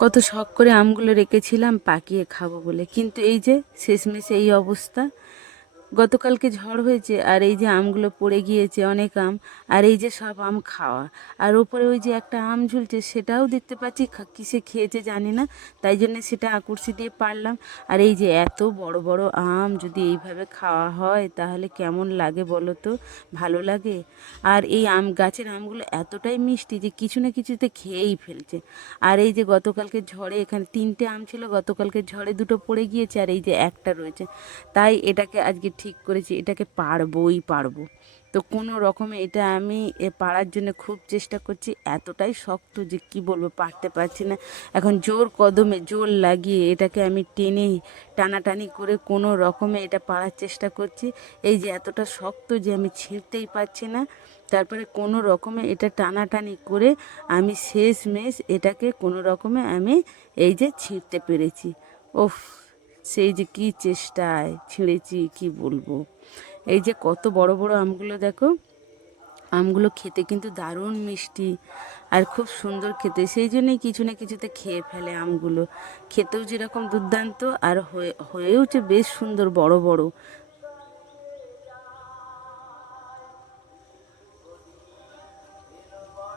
কত শখ করে আমগুলো রেখেছিলাম পাকিয়ে খাবো বলে, কিন্তু এই যে শেষমেশ এই অবস্থা। গতকালকে ঝড় হয়েছে আর এই যে আমগুলো পড়ে গিয়েছে অনেক আম। আর এই যে সব আম খাওয়া, আর ওপরে ওই যে একটা আম ঝুলছে সেটাও দেখতে পাচ্ছি, কিসে খেয়েছে জানি না, তাই জন্য সেটা আকুর্সি দিয়ে পারলাম। আর এই যে এত বড় বড় আম যদি এইভাবে খাওয়া হয় তাহলে কেমন লাগে বলো তো? ভালো লাগে? আর এই আম গাছের আমগুলো এতটাই মিষ্টি যে কিছু না কিছুতে খেয়েই ফেলছে। আর এই যে গতকালকে ঝড়ে এখানে তিনটে আম ছিল, গতকালকে ঝড়ে দুটো পড়ে গিয়েছে আর এই যে একটা রয়েছে। তাই এটাকে আজকে ঠিক করেছি, এটাকে পারবোই পারবো। তো কোনো রকমে এটা আমি পারার জন্য খুব চেষ্টা করছি, এতটাই শক্ত যে কি বলবো, পারতে পারছি না। এখন জোর কদমে জোর লাগিয়ে এটাকে আমি টেনে টানাটানি করে কোনো রকমে এটা পারার চেষ্টা করছি। এই যে এতটা শক্ত যে আমি ছিঁড়তেই পারছি না, তারপরে কোনো রকমে এটা টানাটানি করে আমি শেষমেশ এটাকে কোনো রকমে আমি এই যে ছিঁড়তে পেরেছি। ওফ, সেই যে কি চেষ্টায় ছিঁড়েছি কি বলবো। এই যে কত বড় বড় আমগুলো দেখো, আমগুলো খেতে কিন্তু দারুণ মিষ্টি আর খুব সুন্দর খেতে, সেই জন্যই কিছু না কিছুতে খেয়ে ফেলে আমগুলো। খেতেও যেরকম দুর্দান্ত আর হয়েওছে বেশ সুন্দর বড় বড়।